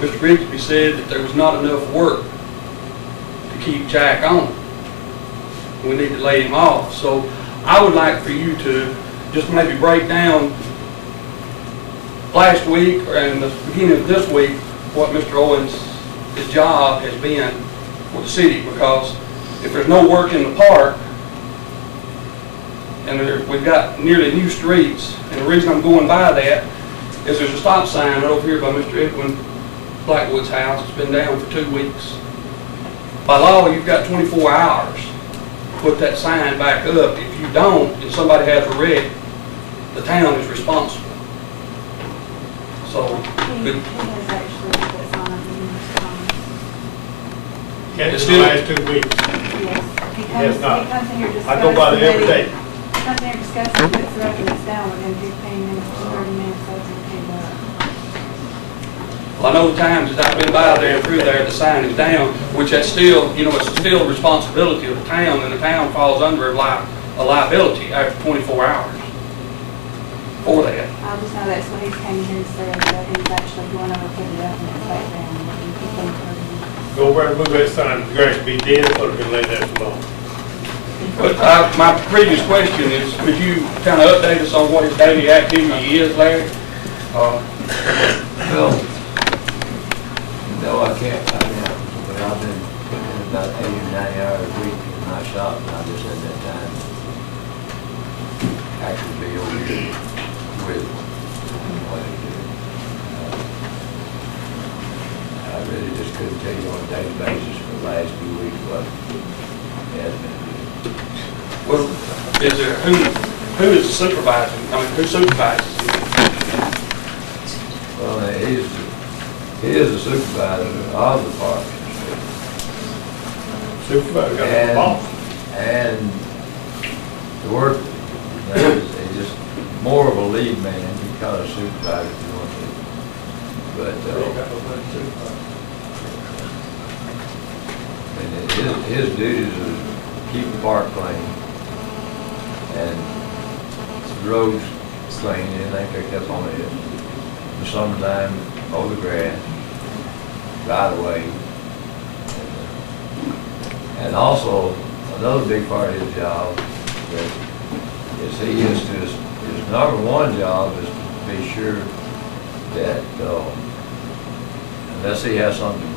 Mr. Grigsby said that there was not enough work to keep Jack on. We need to lay him off. So I would like for you to just maybe break down last week and the beginning of this week what Mr. Owens' his job has been for the city, because if there's no work in the park and we've got nearly new streets, and the reason I'm going by that is there's a stop sign right over here by Mr. Edwin Blackwood's house. It's been down for 2 weeks. By law, you've got 24 hours to put that sign back up. If you don't, and somebody has a wreck, the town is responsible. So, He has actually put this on numerous times. It's In the still last 2 weeks. Yes. He Yes, comes, not. he comes in here discussing. I go by there every day. He comes in here discussing, puts the records down within 15 minutes, 30 minutes, so it's okay, Well, I know the times that I've been by there and through there, the sign is down, which that's still, you know, it's still a responsibility of the town, and the town falls under a liability after 24 hours for that. I just know that's what he's came here and said, that he's actually going over, putting it up and it's back down. And he thinks Go over and move that sign. The grass be dead, it would have been laid there too long. But my previous question is, could you kind of update us on what his daily activity is, Larry? Well, no, I can't right now, but I've been putting about 80 or 90 hours a week in my shop, and I just had that time to actually be over here with what I do. I really just couldn't tell you on a daily basis for the last few weeks what it has been doing. Well, is there, who is the supervisor? I mean, who supervises him? Well, he is the supervisor of the park. Supervisor got a boss. And the work, he's just more of a lead man. He call a supervisor if you want to. But his duties are to keep the park clean and the roads clean, anything that's on it. In the summertime, mow the grass, right away. And also, another big part of his job is his number one job is to be sure that unless he has something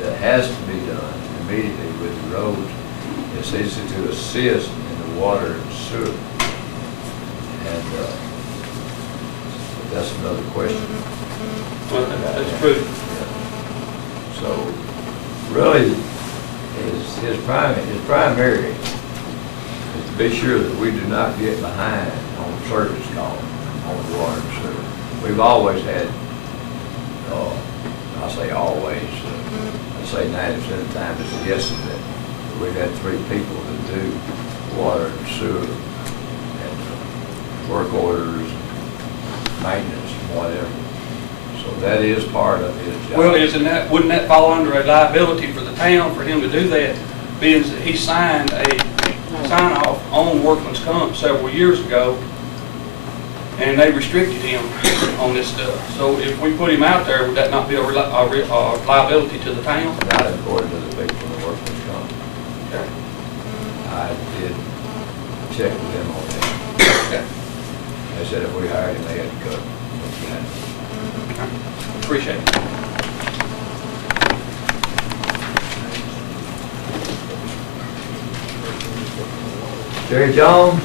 that has to be done immediately with the roads, it's easy to assist in the water and sewer. And that's another question. Well, that's true. So, really, his primary is to be sure that we do not get behind on service calls on the water and sewer. We've always had, I say always, I say 90% of the time it's a yes to that. We've had 3 people that do water and sewer and work orders, maintenance, and whatever. So that is part of his job. Well, wouldn't that fall under a liability for the town for him to do that, being that he signed a sign-off on workman's comp several years ago, and they restricted him on this stuff. So if we put him out there, would that not be a liability to the town? Not according to the people in the workman's comp. Okay. I did check with them on that. Okay. They said if we hired him, they had to cut him. Appreciate it. Jerry Jones?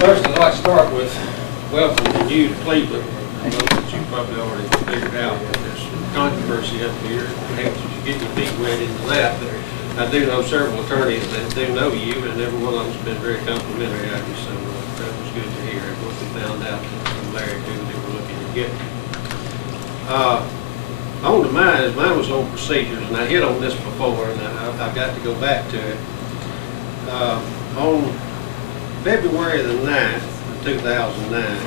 First, I'd like to start with welcoming you to Cleveland. I know that you probably already figured out that there's controversy up here. Perhaps you should get your feet wet into that. But I do know several attorneys that do know you, and every one of them's been very complimentary of you, so that was good to hear. What we found out from Larry, too, that we're looking to get. On to mine was on procedures, and I hit on this before, and I've got to go back to it. On February the 9th, 2009,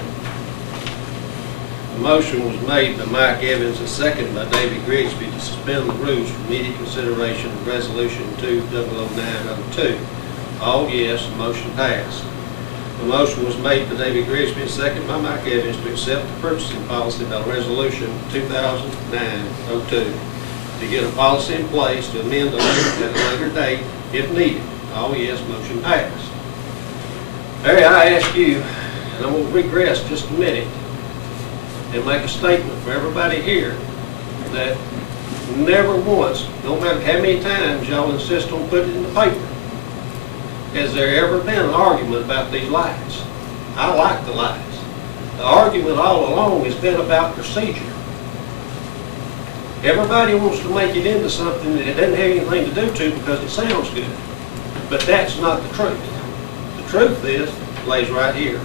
a motion was made by Mike Evans and seconded by David Grigsby to suspend the rules for immediate consideration of Resolution 200902 All yes, the motion passed. The motion was made by David Grigsby and seconded by Mike Evans to accept the purchasing policy by resolution 2009-02 to get a policy in place to amend the later at a later date if needed. All yes, motion passed. Larry, I ask you, and I'm going to regress just a minute and make a statement for everybody here that never once, no matter how many times y'all insist on putting it in the paper, has there ever been an argument about these lights. I like the lights. The argument all along has been about procedure. Everybody wants to make it into something that it doesn't have anything to do to because it sounds good. But that's not the truth. The truth lays right here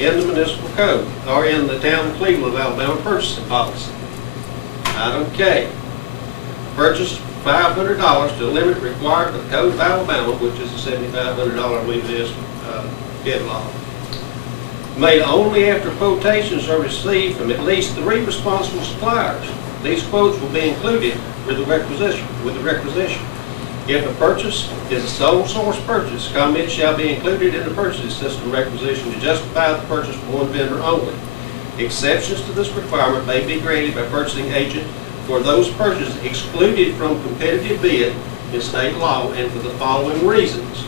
in the municipal code, or in the town of Cleveland, Alabama purchasing policy. Item K, purchase $500 to a limit required by the Code of Alabama, which is the $7,500, I believe it is, bid law. Made only after quotations are received from at least 3 responsible suppliers. These quotes will be included with the requisition. If a purchase is a sole source purchase, comments shall be included in the purchasing system requisition to justify the purchase from one vendor only. Exceptions to this requirement may be granted by purchasing agent for those purchases excluded from competitive bid in state law and for the following reasons.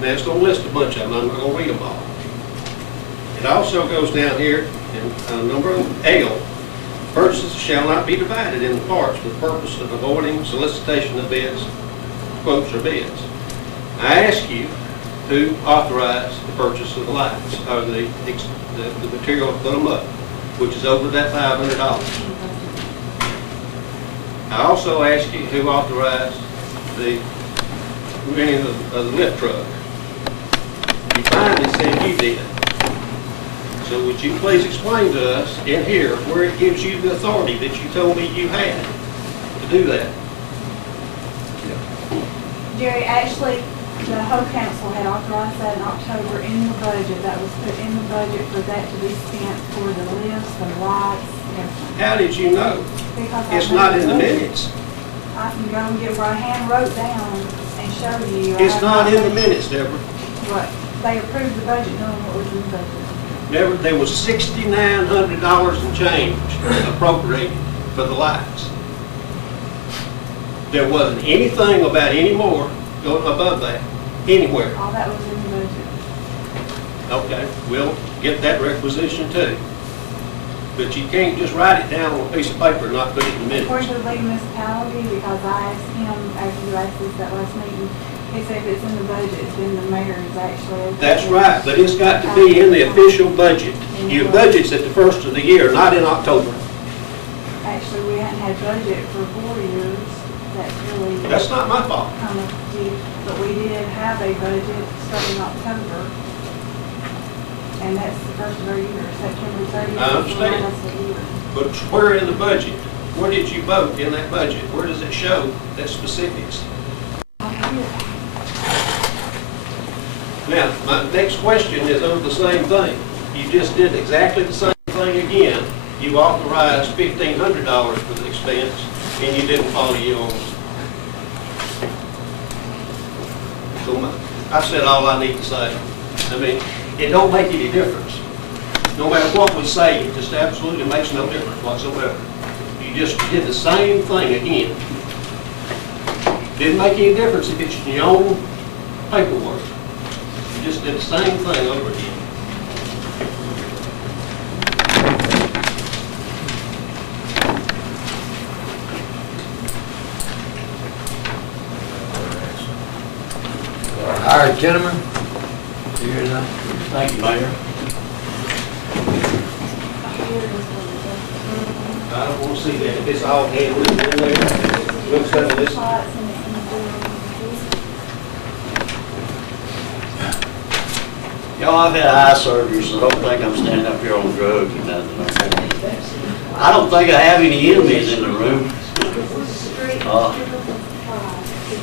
Now it's going to list a bunch of them. I'm not going to read them all. It also goes down here in number L. Purchases shall not be divided into parts for the purpose of avoiding solicitation of bids, quotes, or bids. I ask you to authorize the purchase of the lights, or the material to put them up, which is over that $500. I also ask you to authorize the renting of the lift truck. You finally said you did. So would you please explain to us in here where it gives you the authority that you told me you had to do that? Jerry, actually, the whole council had authorized that in October in the budget. That was put in the budget for that to be spent for the lifts, the lights, everything. How did you know? Because It's not in the minutes. I can go and get what I hand wrote down and show you. It's not in the minutes, Deborah. What? They approved the budget knowing what was in the budget. Deborah, there was $6,900 and change appropriated for the lights. There wasn't anything about any more going above that, anywhere. All that was in the budget. Okay, we'll get that requisition too. But you can't just write it down on a piece of paper and not put it in the minutes. According to the league municipality, because I asked him after you asked this that last meeting, he said if it's in the budget, it's in the mayor's actually. That's right, but it's got to be in the official budget. Your budget's at the first of the year, not in October. Actually, we hadn't had budget for 4 years. That's really. That's not my fault. Kind of due, but we did have a budget starting October. And that's the first of our year, September 30th. I understand. But where in the budget? Where did you vote in that budget? Where does it show that specifics? Now, my next question is on the same thing. You just did exactly the same thing again. You authorized $1,500 for the expense, and you didn't follow your own. So I've said all I need to say. I mean, it don't make any difference. No matter what we say, it just absolutely makes no difference whatsoever. You just did the same thing again. Didn't make any difference if it's in your own paperwork. You just did the same thing over again. Hired gentlemen, here tonight. Thank you, Mayor. I don't want to see that. If it's all handwritten in there, looks like this. Y'all, I've had eye surgery, so don't think I'm standing up here on drugs or nothing. I don't think I have any enemies in the room.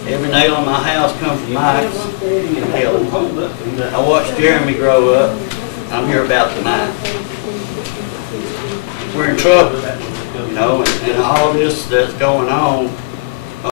Every nail in my house comes from Mike's. Hell, I watched Jeremy grow up. I'm here about tonight. We're in trouble, you know, and all this that's going on